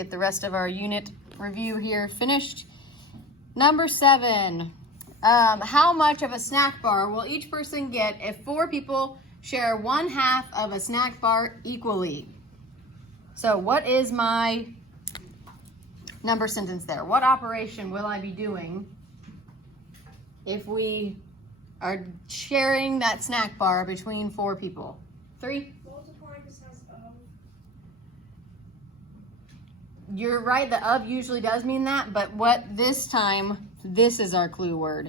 get the rest of our unit review here finished. Number 7, how much of a snack bar will each person get if 4 people share 1/2 of a snack bar equally? So what is my number sentence there? What operation will I be doing if we are sharing that snack bar between 4 people? 3? Multiplying the size of. You're right, the of usually does mean that, but what this time, this is our clue word.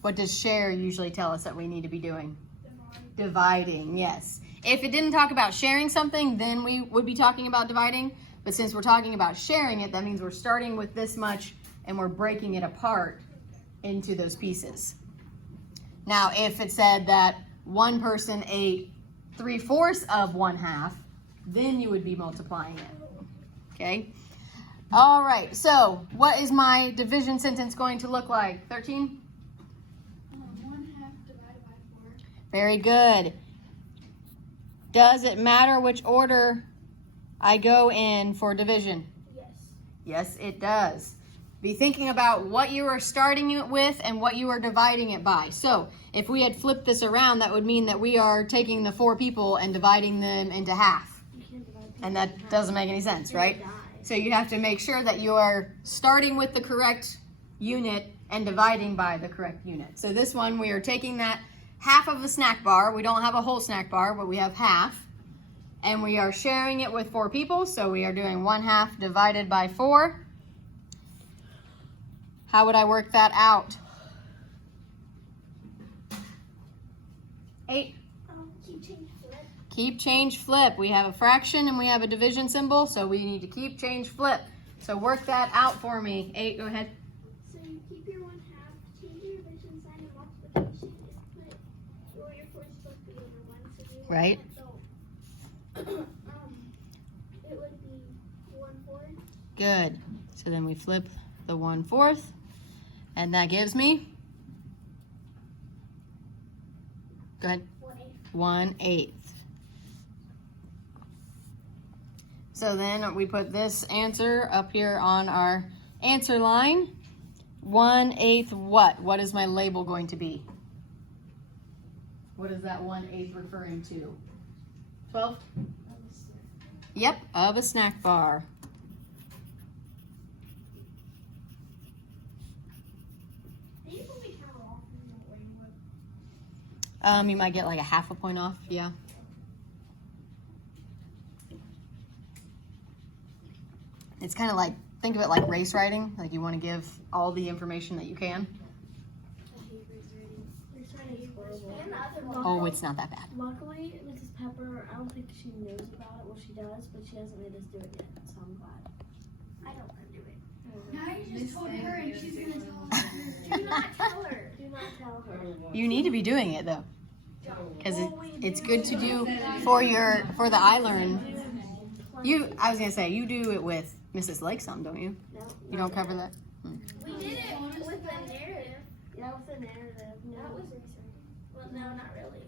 What does share usually tell us that we need to be doing? Dividing, yes. If it didn't talk about sharing something, then we would be talking about dividing. But since we're talking about sharing it, that means we're starting with this much and we're breaking it apart into those pieces. Now, if it said that one person ate 3/4 of 1/2, then you would be multiplying it. Okay? All right, so what is my division sentence going to look like? 13? 1/2 divided by 4. Very good. Does it matter which order I go in for division? Yes. Yes, it does. Be thinking about what you are starting it with and what you are dividing it by. So if we had flipped this around, that would mean that we are taking the 4 people and dividing them into half. You can't divide And that doesn't make any sense, right? So you have to make sure that you are starting with the correct unit and dividing by the correct unit. So this one, we are taking that half of a snack bar. We don't have a whole snack bar, but we have half. And we are sharing it with 4 people. So we are doing 1/2 divided by 4. How would I work that out? 8. Keep change flip. Keep, change, flip. We have a fraction and we have a division symbol, so we need to keep, change, flip. So work that out for me. 8, go ahead. So you keep your 1/2, change your division sign, and multiplication is split. Or your 4 is supposed to be over 1, so you Right. it would be 1/4. Good. So then we flip the 1/4, and that gives me, go ahead, 1/8. 1/8. So then we put this answer up here on our answer line. 1/8 what? What is my label going to be? What is that 1/8 referring to? 12? Yep, of a snack bar. You might get like a 1/2 point off, yeah. It's kind of like, think of it like race riding. Like you want to give all the information that you can. Oh, it's not that bad. Luckily, Mrs. Pepper, I don't think she knows about it. Well, she does, but she hasn't made us do it yet, so I'm glad. I don't want to do it. Now you just told her and she's going to tell us. Do not tell her. Do not tell her. You need to be doing it though, because it's good to do for the iLearn. I was gonna say you do it with Mrs. Lake some, don't you? No. You don't cover that. We did it with the narrative. Yeah, with the narrative. No. That was research. Well, no, not really.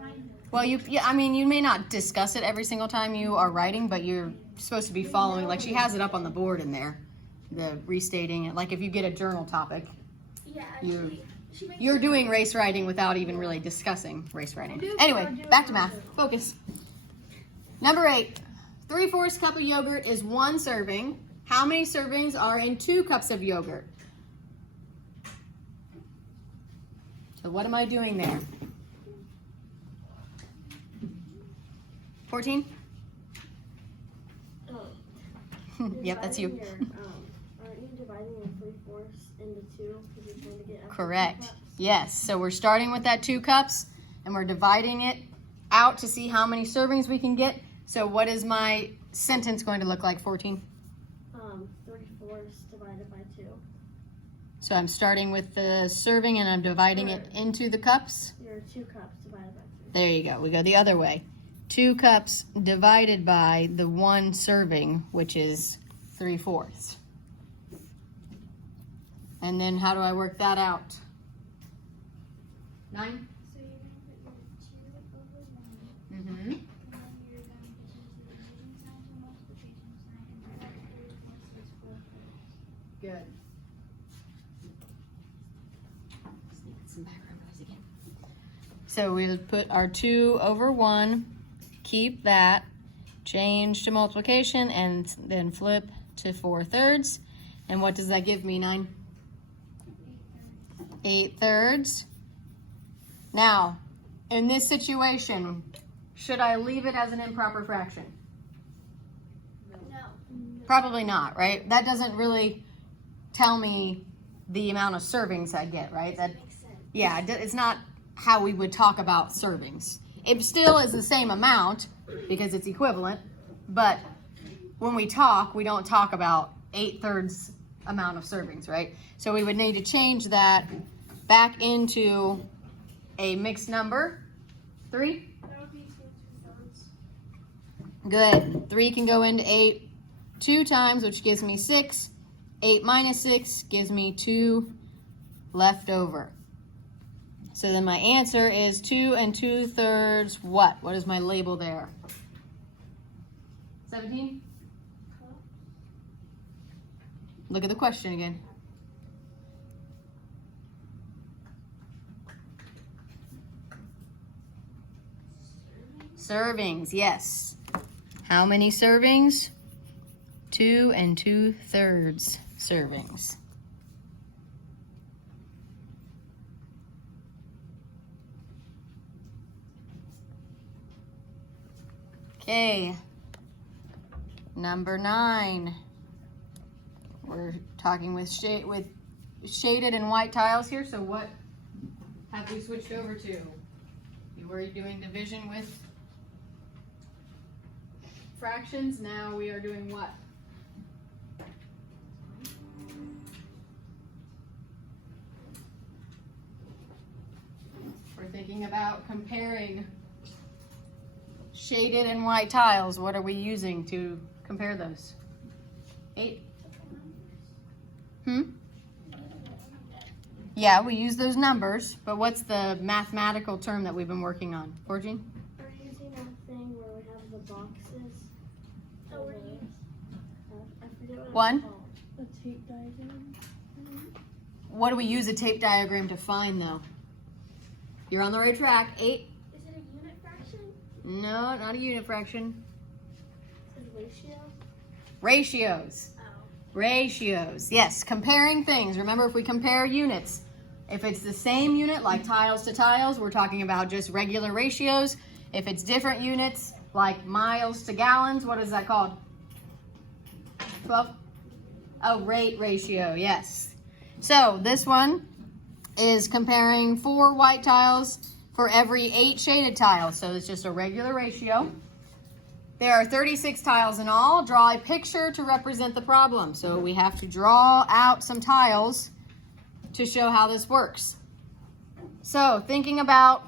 Kind of. Well, you may not discuss it every single time you are writing, but you're supposed to be following. Like she has it up on the board in there, the restating it. Like if you get a journal topic, Yeah, you're doing race writing without even really discussing race writing. Anyway, back to math. Focus. Number 8. 3/4 cup of yogurt is 1 serving. How many servings are in 2 cups of yogurt? So what am I doing there? 14? Yep, that's you. Aren't you dividing your 3/4 into 2 because you're trying to get up? Correct. Yes. So we're starting with that 2 cups and we're dividing it out to see how many servings we can get. So what is my sentence going to look like, 14? 3/4 divided by 2. So I'm starting with the serving and I'm dividing it into the cups. Your 2 cups divided by 3. There you go. We go the other way. 2 cups divided by the 1 serving, which is 3/4. And then how do I work that out? 9? So you're going to put your 2 over 1. Mm-hmm. And then you're going to change the division sign to multiplication Good. Some background noise again. So we'll put our 2 over 1, keep that, change to multiplication, and then flip to 4/3. And what does that give me, 9? 8/3. Now, in this situation, should I leave it as an improper fraction? No. Probably not, right? That doesn't really tell me the amount of servings I get, right? That, Makes sense. yeah, it's not how we would talk about servings. It still is the same amount because it's equivalent, but when we talk, we don't talk about 8/3 amount of servings, right? So we would need to change that back into a mixed number. 3? That would be 2/3. Good. 3 can go into 8 2 times, which gives me 6. 8 minus 6 gives me 2 left over. So then my answer is 2 2/3 what? What is my label there? 17? Look at the question again. Servings, yes. How many servings? 2 2/3 servings. Okay, number 9. We're talking with shaded and white tiles here. So what have we switched over to? You were doing division with fractions. Now we are doing what? We're thinking about comparing shaded and white tiles. What are we using to compare those? 8? Yeah, we use those numbers, but what's the mathematical term that we've been working on? Georgine? We're using that thing where we have the boxes. Oh, we're using. I forget what it's 1? called. A tape diagram. What do we use a tape diagram to find, though? You're on the right track. 8? Is it a unit fraction? No, not a unit fraction. Is it ratio? Ratios. Oh. Ratios. Yes, comparing things. Remember, if we compare units, if it's the same unit, like tiles to tiles, we're talking about just regular ratios. If it's different units, like miles to gallons, what is that called? 12? A rate ratio, yes. So this one is comparing 4 white tiles for every 8 shaded tiles. So it's just a regular ratio. There are 36 tiles in all. Draw a picture to represent the problem. So we have to draw out some tiles to show how this works. So thinking about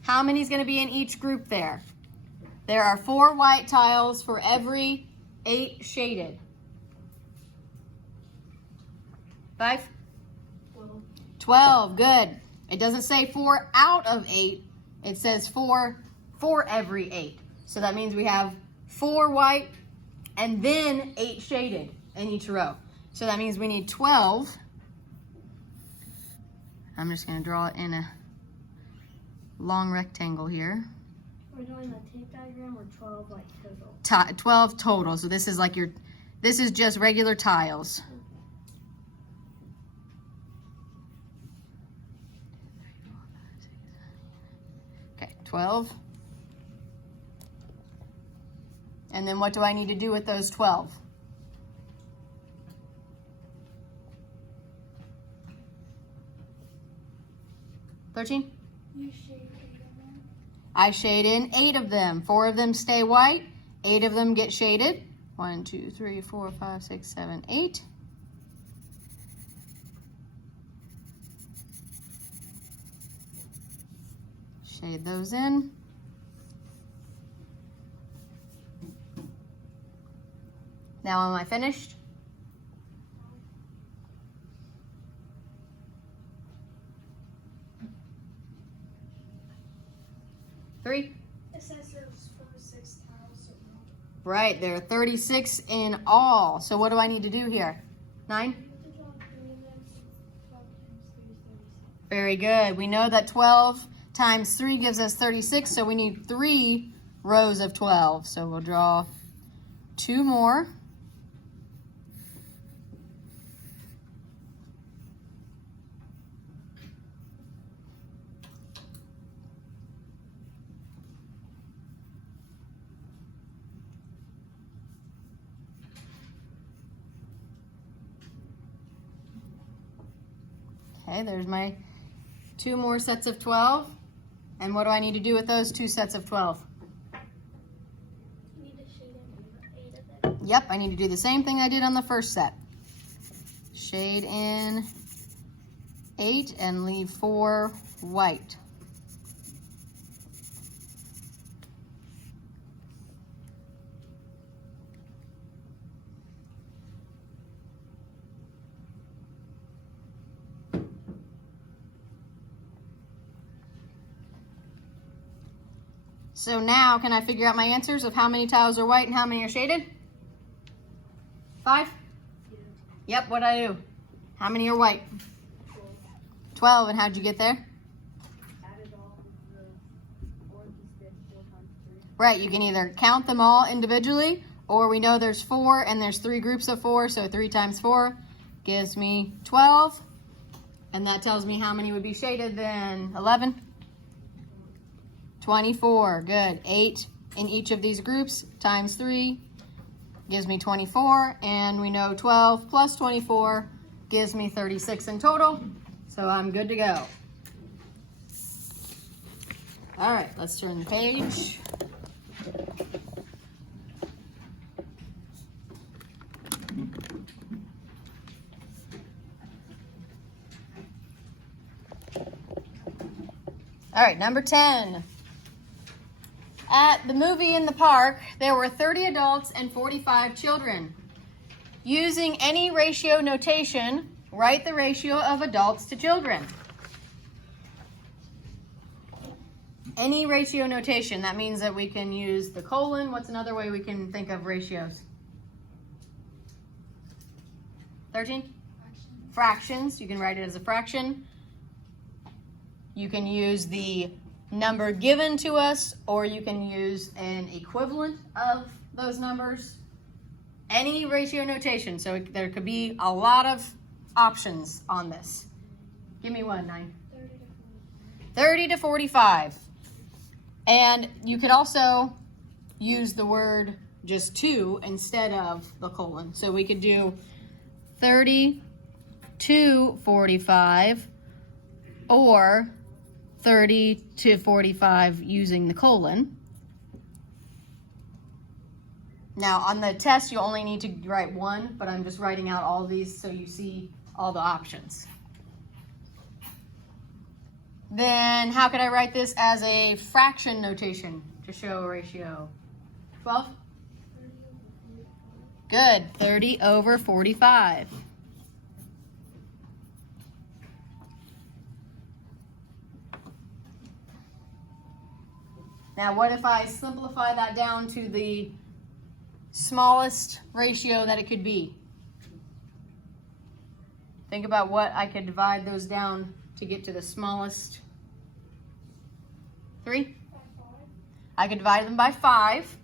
how many is going to be in each group there. There are 4 white tiles for every 8 shaded. 5? 12, good. It doesn't say 4 out of 8. It says 4 for every 8. So that means we have 4 white and then 8 shaded in each row. So that means we need 12. I'm just going to draw it in a long rectangle here. We're doing the tape diagram or 12 like total? 12 total. So this is like this is just regular tiles. Okay, 12. And then what do I need to do with those 12? $13? You shade 8 of them. I shade in 8 of them. 4 of them stay white. 8 of them get shaded. 1, 2, 3, 4, 5, 6, 7, 8. Shade those in. Now am I finished? Three? It says there's 46 tiles. So Right, there are 36 in all. So what do I need to do here? 9? Very good. We know that 12 times 3 gives us 36, so we need 3 rows of 12. So we'll draw 2 more. Okay, there's my 2 more sets of 12. And what do I need to do with those 2 sets of 12? You need to shade in 8 of them. Yep, I need to do the same thing I did on the first set. Shade in 8 and leave 4 white. So now, can I figure out my answers of how many tiles are white and how many are shaded? 5? Yep, what'd I do? How many are white? 12, and how'd you get there? Added all of the oranges did 4 times 3. Right, you can either count them all individually, or we know there's 4 and there's 3 groups of 4, so 3 times 4 gives me 12. And that tells me how many would be shaded then. 11? 24, good. 8 in each of these groups times 3 gives me 24, and we know 12 plus 24 gives me 36 in total, so I'm good to go. All right, let's turn the page. All right, number 10. At the movie in the park, there were 30 adults and 45 children. Using any ratio notation, write the ratio of adults to children. Any ratio notation, that means that we can use the colon. What's another way we can think of ratios? 13? Fractions, you can write it as a fraction. You can use the number given to us, or you can use an equivalent of those numbers. Any ratio notation, so there could be a lot of options on this. Give me one, 9. 30 to 45. And you could also use the word just 2 instead of the colon. So we could do 30 to 45, or 30 to 45 using the colon. Now on the test, you only need to write 1, but I'm just writing out all these so you see all the options. Then how could I write this as a fraction notation to show a ratio? 12? Good, 30 over 45. Now, what if I simplify that down to the smallest ratio that it could be? Think about what I could divide those down to get to the smallest. 3? I could divide them by 5.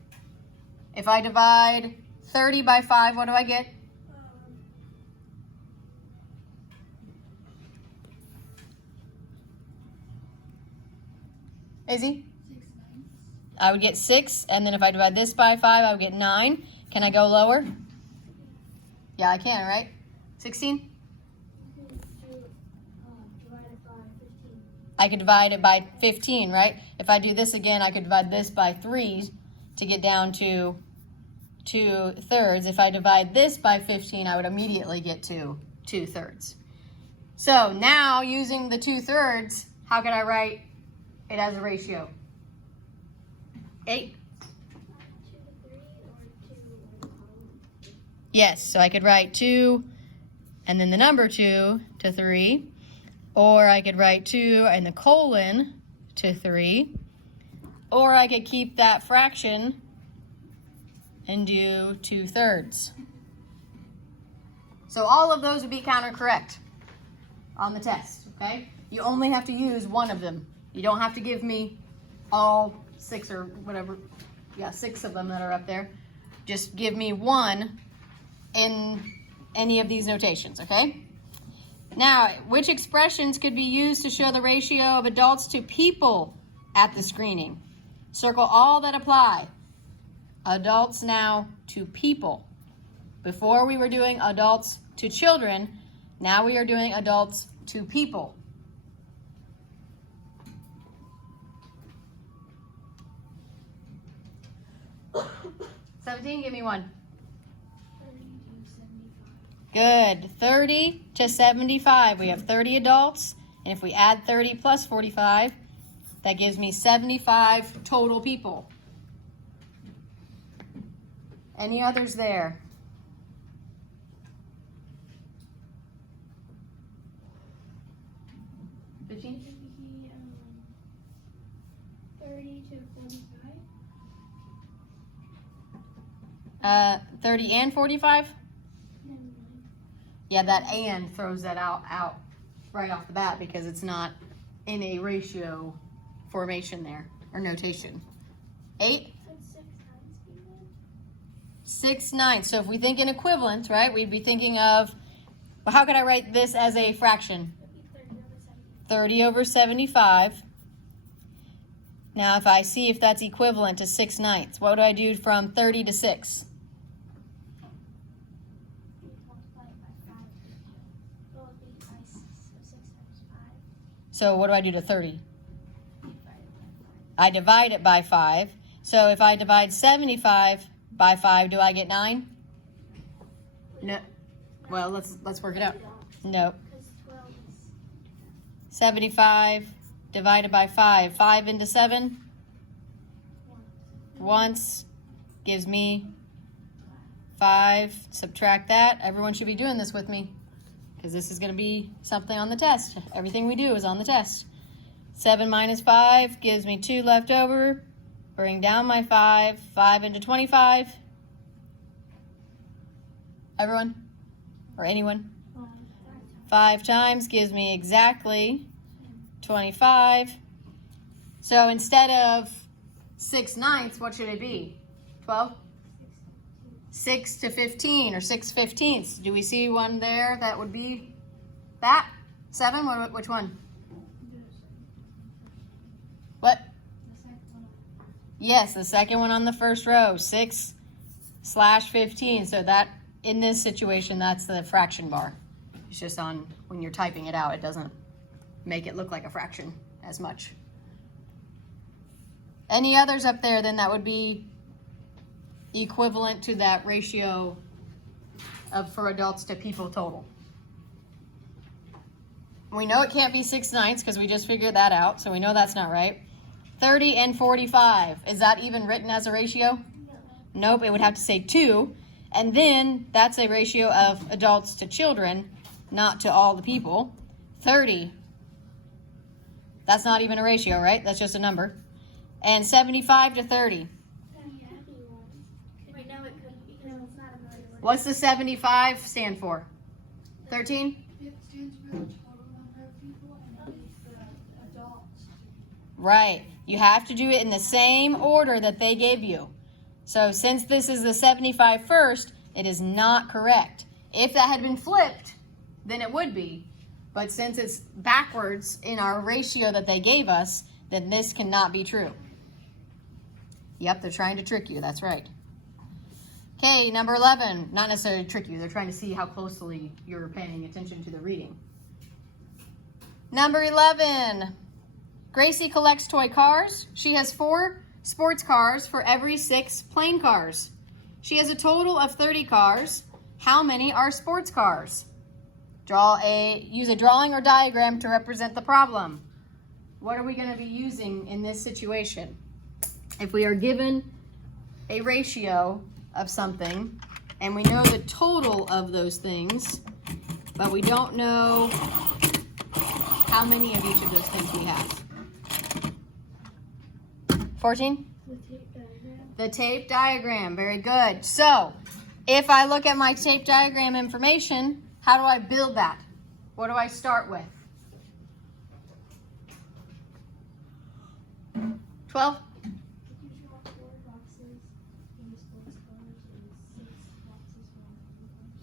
If I divide 30 by 5, what do I get? Izzy? I would get 6, and then if I divide this by 5, I would get 9. Can I go lower? Yeah, I can, right? 16? I could divide it by 15, right? If I do this again, I could divide this by 3 to get down to 2/3. If I divide this by 15, I would immediately get to 2/3. So now, using the 2/3, how can I write it as a ratio? 8? Yes, so I could write 2 and then the number 2 to 3. Or I could write 2 and the colon to 3. Or I could keep that fraction and do 2/3. So all of those would be counter-correct on the test, okay? You only have to use one of them. You don't have to give me all 6 or whatever. Yeah, 6 of them that are up there. Just give me one in any of these notations, okay? Now, which expressions could be used to show the ratio of adults to people at the screening? Circle all that apply. Adults now to people. Before we were doing adults to children, now we are doing adults to people. $17, give me one. 30 to 75. Good. 30 to 75. We have 30 adults, and if we add 30 plus 45, that gives me 75 total people. Any others there? It should be 30 to 45. 30 and 45? Never mind. Yeah, that and throws that out right off the bat because it's not in a ratio formation there, or notation. 8? That's 6 times people. 6/9. So if we think in equivalent, right, we'd be thinking of, well, how could I write this as a fraction? It'd be 30 over 75. 30 over 75. Now, if I see if that's equivalent to 6/9, what do I do from 30 to 6? You multiply it by 5. Well, it'd be by 6, so 6 times 5. So what do I do to 30? Divided by 5. I divide it by 5. So if I divide 75 by 5, do I get 9? No. Well, let's work it out. No. Because 12 is 75 divided by 5. 5 into 7 1. once gives me 5. Subtract that. Everyone should be doing this with me because this is going to be something on the test. Everything we do is on the test. 7 minus 5 gives me 2 left over. Bring down my 5. 5 into 25. Everyone? Or anyone? 5 times gives me exactly 25. So instead of 6/9, what should it be? 12? 6 to 15 or 6/15. Do we see one there that would be that? 7? Which one? What? Yes, the second one on the first row. 6/15. So that, in this situation, that's the fraction bar. It's just on, when you're typing it out, it doesn't make it look like a fraction as much. Any others up there then that would be equivalent to that ratio of for adults to people total? We know it can't be 6/9 because we just figured that out, so we know that's not right. 30 and 45, is that even written as a ratio? Nope, it would have to say 2, and then that's a ratio of adults to children, not to all the people. 30, that's not even a ratio, right? That's just a number. And 75 to 30. Wait, no, it couldn't because it's not a million. What's the 75 stand for? 13? It stands for the total number of people and it is the adults. Right. You have to do it in the same order that they gave you. So since this is the 75 first, it is not correct. If that had been flipped, then it would be. But since it's backwards in our ratio that they gave us, then this cannot be true. Yep, they're trying to trick you. That's right. Okay, number 11. Not necessarily trick you. They're trying to see how closely you're paying attention to the reading. Number 11. Gracie collects toy cars. She has 4 sports cars for every 6 plain cars. She has a total of 30 cars. How many are sports cars? Use a drawing or diagram to represent the problem. What are we going to be using in this situation? If we are given a ratio of something and we know the total of those things, but we don't know how many of each of those things we have. 14? The tape diagram. The tape diagram, very good. So, if I look at my tape diagram information, How do I build that? What do I start with? 12? You draw 4 boxes in the sports cars and 6 boxes for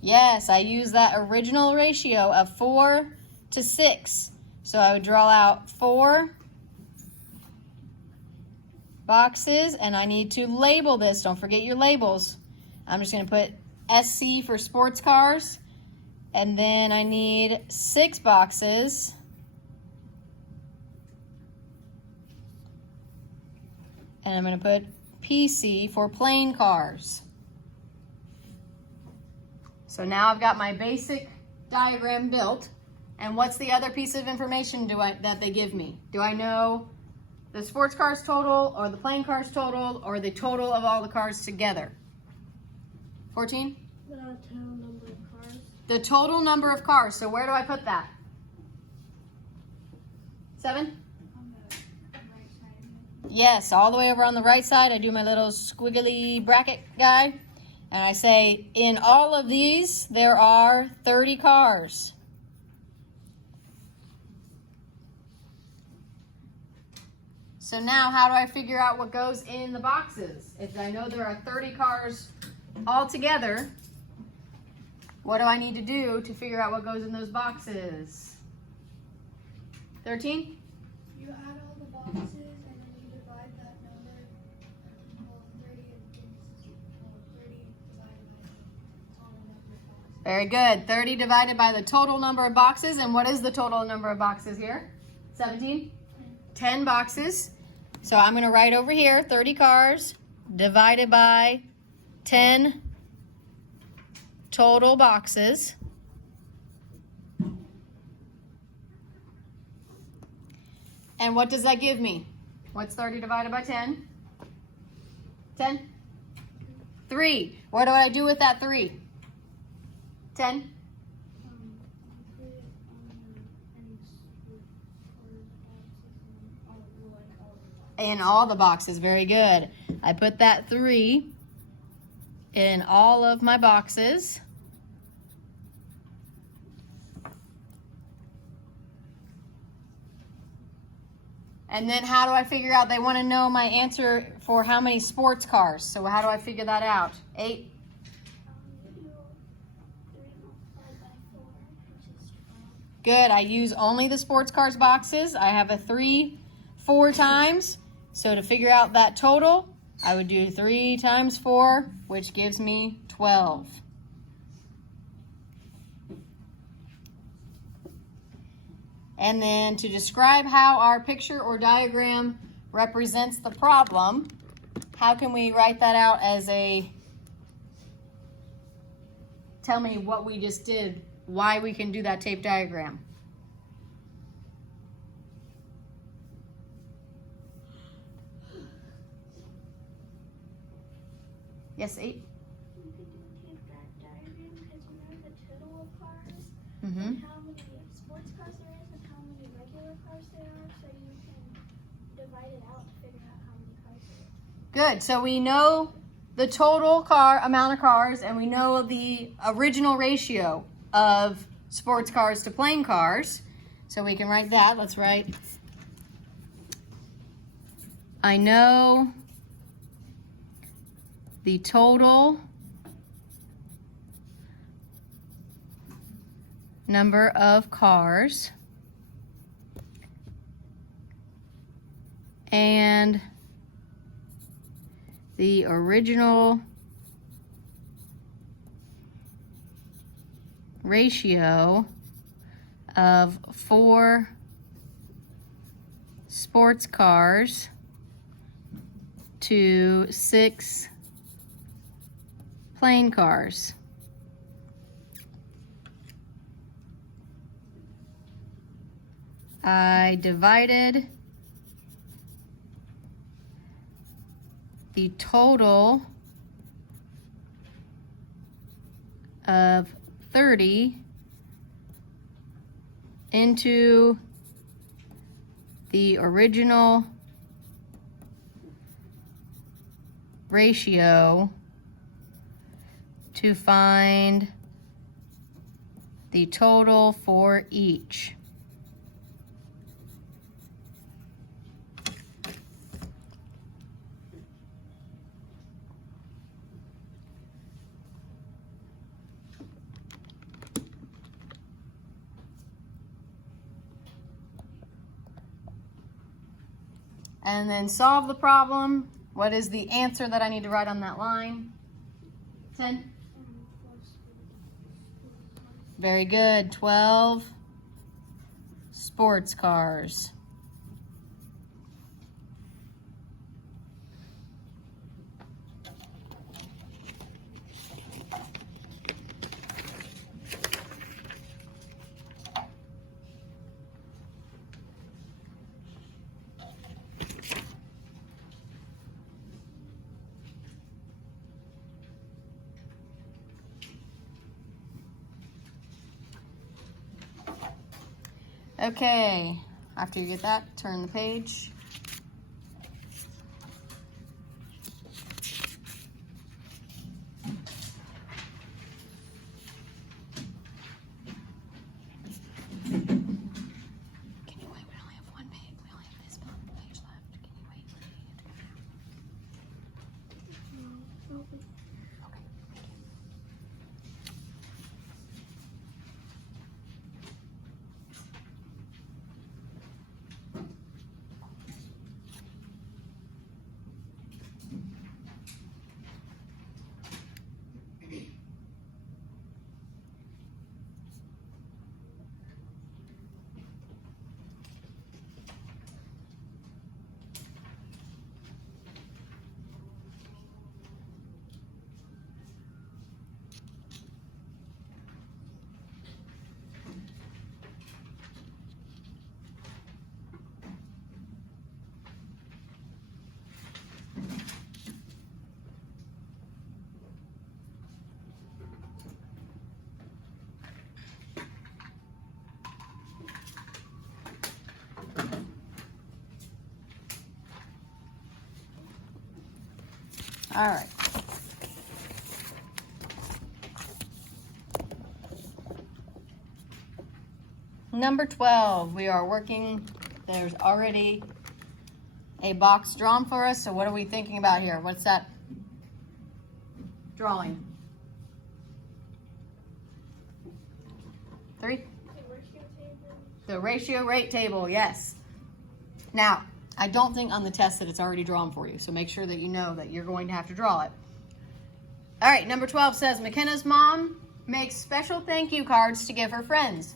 Yes, I use that original ratio of 4 to 6. So I would draw out 4 boxes, and I need to label this. Don't forget your labels. I'm just going to put SC for sports cars, and then I need 6 boxes. And I'm going to put PC for plain cars. So now I've got my basic diagram built. And what's the other piece of information that they give me? Do I know the sports cars total, or the plain cars total, or the total of all the cars together? 14? the total number of cars. The total number of cars. So where do I put that? 7? On the right side. Yes, all the way over on the right side. I do my little squiggly bracket guy. And I say, in all of these, there are 30 cars. So now, how do I figure out what goes in the boxes? If I know there are 30 cars all together, what do I need to do to figure out what goes in those boxes? 13? You add all the boxes and then you divide that number. 30 divided by the total number of boxes. Very good. 30 divided by the total number of boxes. And what is the total number of boxes here? 17? 10 boxes. So I'm going to write over here 30 cars divided by 10 total boxes. And what does that give me? What's 30 divided by 10? 10? 3. What do I do with that 3? 10? Put it on In all the boxes. Very good. I put that 3 in all of my boxes. And then how do I figure out? They want to know my answer for how many sports cars. So how do I figure that out? 8? you do 3 multiplied by 4, which is 12. Good. I use only the sports cars boxes. I have a 3 4 times. So to figure out that total, I would do 3 times 4, which gives me 12. And then to describe how our picture or diagram represents the problem, how can we write that out as a, tell me what we just did, why we can do that tape diagram? Yes, 8? You could take that diagram because you know the total of cars Mm-hmm. and how many sports cars there is and how many regular cars there are, so you can divide it out to figure out how many cars there are. Good. So we know the total car amount of cars, and we know the original ratio of sports cars to plain cars. So we can write that. Let's write. I know the total number of cars and the original ratio of 4 sports cars to 6 plain cars. I divided the total of 30 into the original ratio to find the total for each. And then solve the problem. What is the answer that I need to write on that line? 10. Very good. 12 sports cars. Okay, after you get that, turn the page. Can you wait? We only have one page. We only have this page left. Can you wait? Okay. All right. Number 12, we are working, there's already a box drawn for us, so what are we thinking about here? What's that drawing? 3? The ratio rate table, yes. Now, I don't think on the test that it's already drawn for you, so make sure that you know that you're going to have to draw it. All right, number 12 says, McKenna's mom makes special thank you cards to give her friends.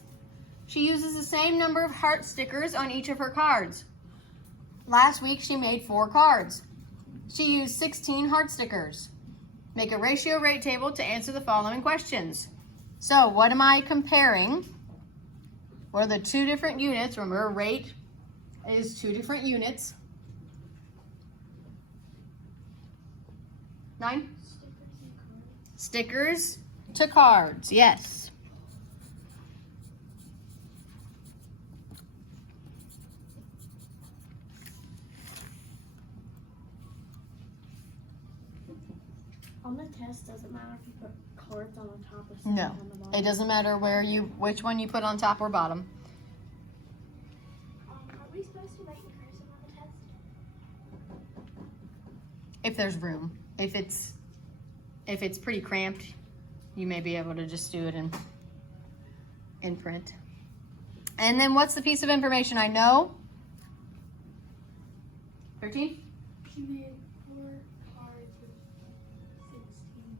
She uses the same number of heart stickers on each of her cards. Last week, she made 4 cards. She used 16 heart stickers. Make a ratio rate table to answer the following questions. So, what am I comparing? What are the 2 different units? Remember, rate is 2 different units. 9? Stickers to cards, yes. On the test, doesn't matter if you put cards on the top or No, on the bottom. it doesn't matter which one you put on top or bottom. Are we supposed to write in cursive on the test? If there's room. If it's pretty cramped, you may be able to just do it in print. And then what's the piece of information I know? 13? She made 4 cards with 16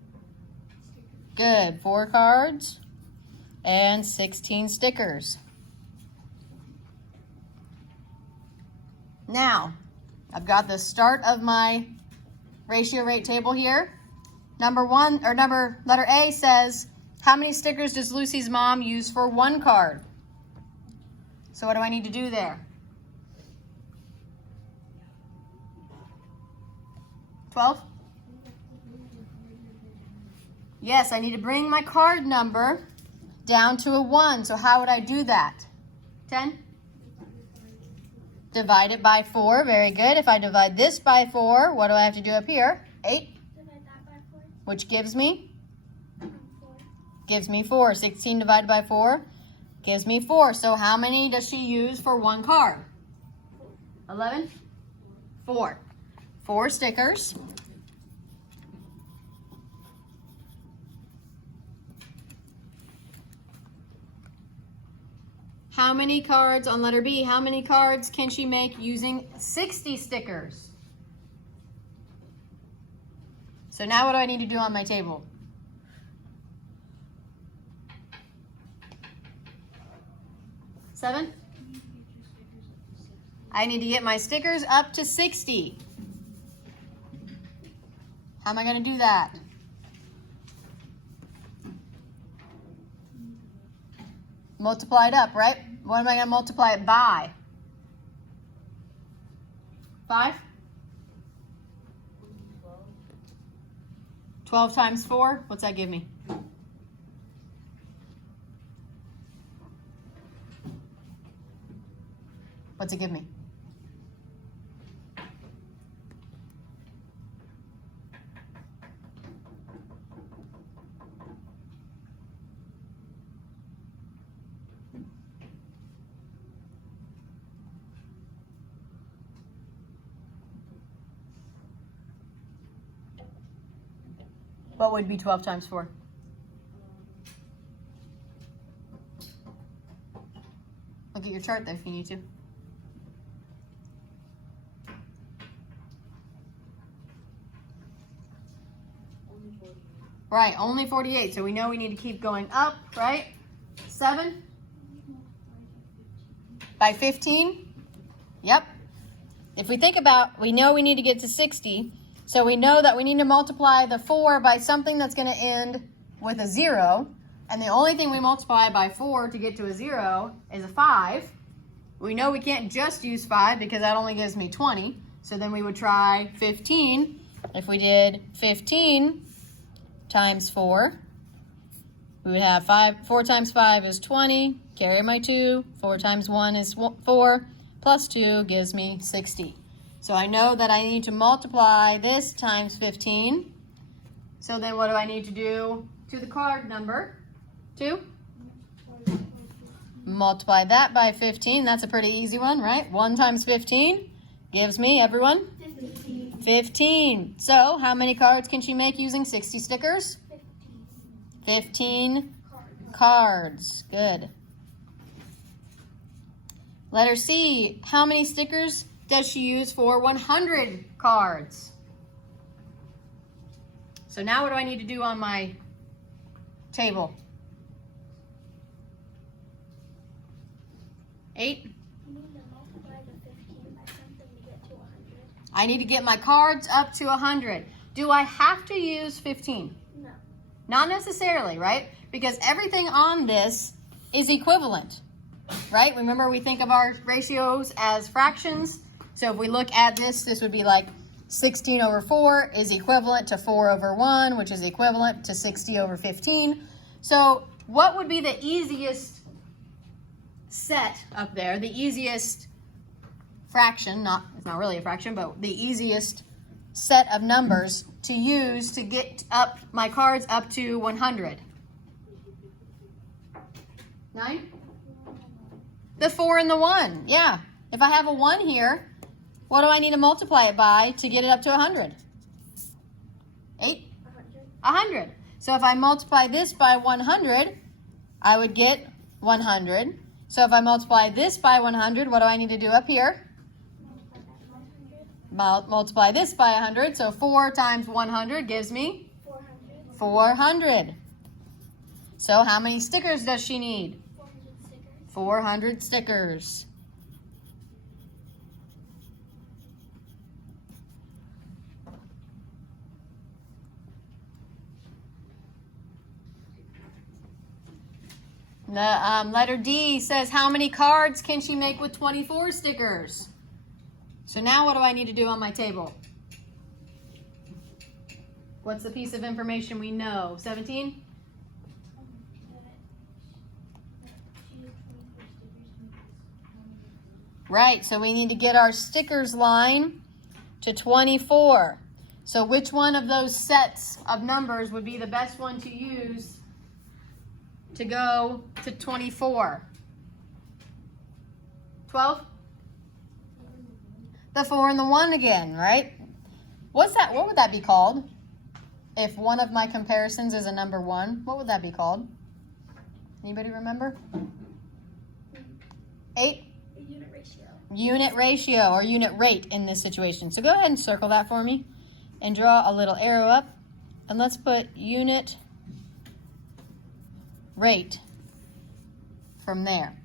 stickers. Good. 4 cards and 16 stickers. Now, I've got the start of my ratio rate table here. Letter A says, how many stickers does Lucy's mom use for 1 card? So what do I need to do there? 12? Yes, I need to bring my card number down to a 1. So how would I do that? 10? Divide it by 4. Very good. If I divide this by 4, what do I have to do up here? 8? Divide that by 4. Which gives me 4. Gives me 4. 16 divided by 4 gives me 4. So how many does she use for one card? 11? 4. 4 stickers. How many cards on letter B? How many cards can she make using 60 stickers? So now what do I need to do on my table? Seven? I need to get my stickers up to 60. How am I going to do that? Multiply it up, right? What am I going to multiply it by? 5? 12 times 4, what's that give me? What's it give me? What would be 12 times 4? Look at your chart there if you need to. Right, only 48. So we know we need to keep going up, right? 7 by 15. Yep. If we think about, we know we need to get to 60. So we know that we need to multiply the 4 by something that's going to end with a 0. And the only thing we multiply by 4 to get to a 0 is a 5. We know we can't just use 5 because that only gives me 20. So then we would try 15. If we did 15 times 4, we would have 4 times 5 is 20. Carry my 2. 4 times 1 is 4. Plus 2 gives me 60. So I know that I need to multiply this times 15. So then what do I need to do to the card number? 2. Multiply that by 15. That's a pretty easy one, right? 1 times 15 gives me, everyone? 15. 15. So how many cards can she make using 60 stickers? 15 cards. Good. Letter C. How many stickers does she use for 100 cards? So now what do I need to do on my table? 8? You need to multiply the 15 by something to get to 100. I need to get my cards up to 100. Do I have to use 15? No. Not necessarily, right? Because everything on this is equivalent, right? Remember, we think of our ratios as fractions. So if we look at this, this would be like 16 over 4 is equivalent to 4 over 1, which is equivalent to 60 over 15. So what would be the easiest set up there, the easiest fraction, it's not really a fraction, but the easiest set of numbers to use to get up my cards up to 100? 9? The 4 and the 1, yeah. If I have a 1 here, what do I need to multiply it by to get it up to 100? 8? 100. So if I multiply this by 100, I would get 100. So if I multiply this by 100, what do I need to do up here? Multiply this by 100. So 4 times 100 gives me 400. So how many stickers does she need? 400 stickers. The letter D says, how many cards can she make with 24 stickers? So now what do I need to do on my table? What's the piece of information we know? 17? Right, so we need to get our stickers line to 24. So which one of those sets of numbers would be the best one to use to go to 24? 12? The 4 and the 1 again, right? What's that? What would that be called? If one of my comparisons is a number 1, what would that be called? Anybody remember? 8? A unit ratio. Unit ratio or unit rate in this situation. So go ahead and circle that for me and draw a little arrow up. And let's put unit rate from there.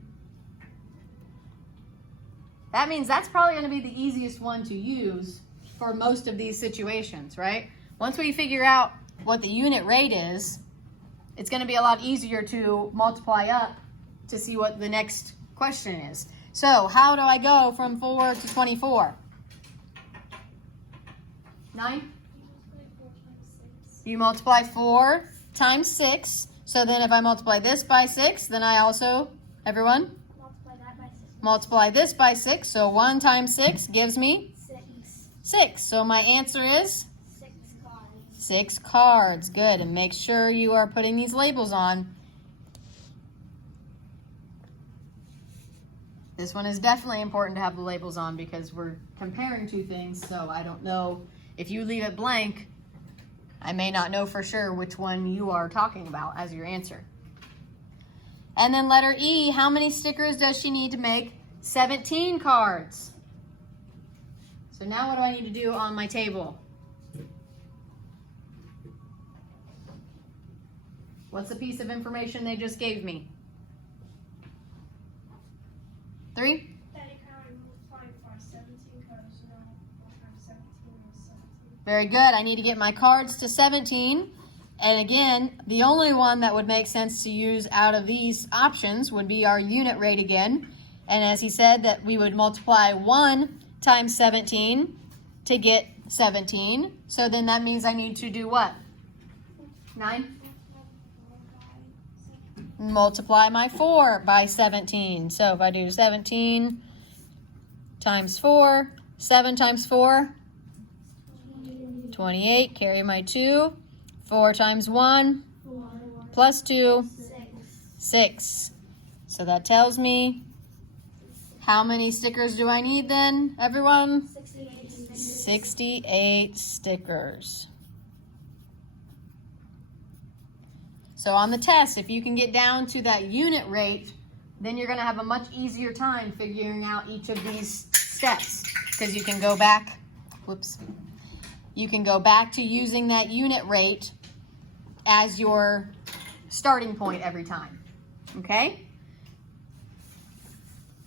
That means that's probably going to be the easiest one to use for most of these situations, right? Once we figure out what the unit rate is, it's going to be a lot easier to multiply up to see what the next question is. So how do I go from 4 to 24? 9? You multiply 4 times 6. So then if I multiply this by 6, then I also, everyone? Multiply that by 6. Multiply this by 6. So 1 times 6 gives me 6. 6. So my answer is 6 cards. 6 cards. Good. And make sure you are putting these labels on. This one is definitely important to have the labels on because we're comparing two things. So I don't know if you leave it blank, I may not know for sure which one you are talking about as your answer. And then letter E, how many stickers does she need to make? 17 cards. So now what do I need to do on my table? What's the piece of information they just gave me? 3? Very good. I need to get my cards to 17. And again, the only one that would make sense to use out of these options would be our unit rate again. And as he said, that we would multiply 1 times 17 to get 17. So then that means I need to do what? 9? Multiply my 4 by 17. So if I do 17 times 4, 7 times 4, 28, carry my 2. 4 times 1 plus 2, 6. So that tells me how many stickers do I need then, everyone? 68 stickers. So on the test, if you can get down to that unit rate, then you're going to have a much easier time figuring out each of these steps because you can go back, you can go back to using that unit rate as your starting point every time, okay?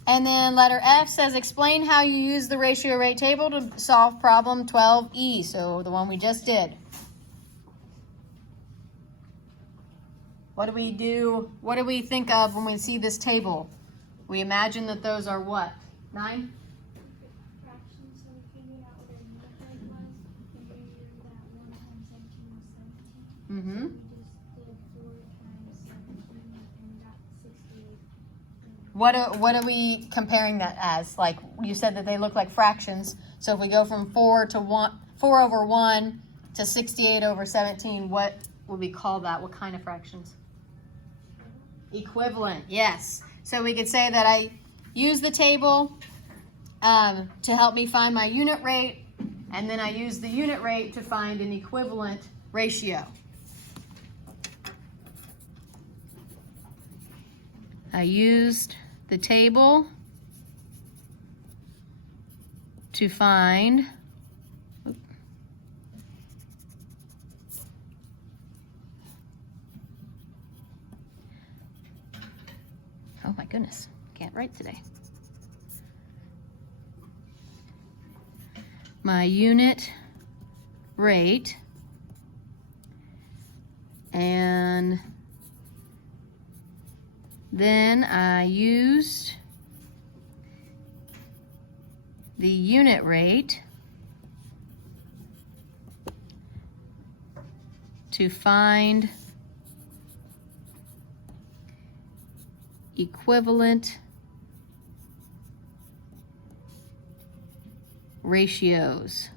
And then letter F says, explain how you use the ratio rate table to solve problem 12E, so the one we just did. What do we do? What do we think of when we see this table? We imagine that those are what? 9? Fractions, so we figured out what our unit rate was. We figured that 1 times 17 was 17. Mm-hmm. We just did 4 times 17 and got 68. What are we comparing that as? Like you said that they look like fractions. So if we go from 4 over 1 to 68 over 17, what would we call that? What kind of fractions? Equivalent, yes. So we could say that I use the table to help me find my unit rate, and then I use the unit rate to find an equivalent ratio. I used the table to find oh my goodness, can't write today. My unit rate, and then I used the unit rate to find equivalent ratios.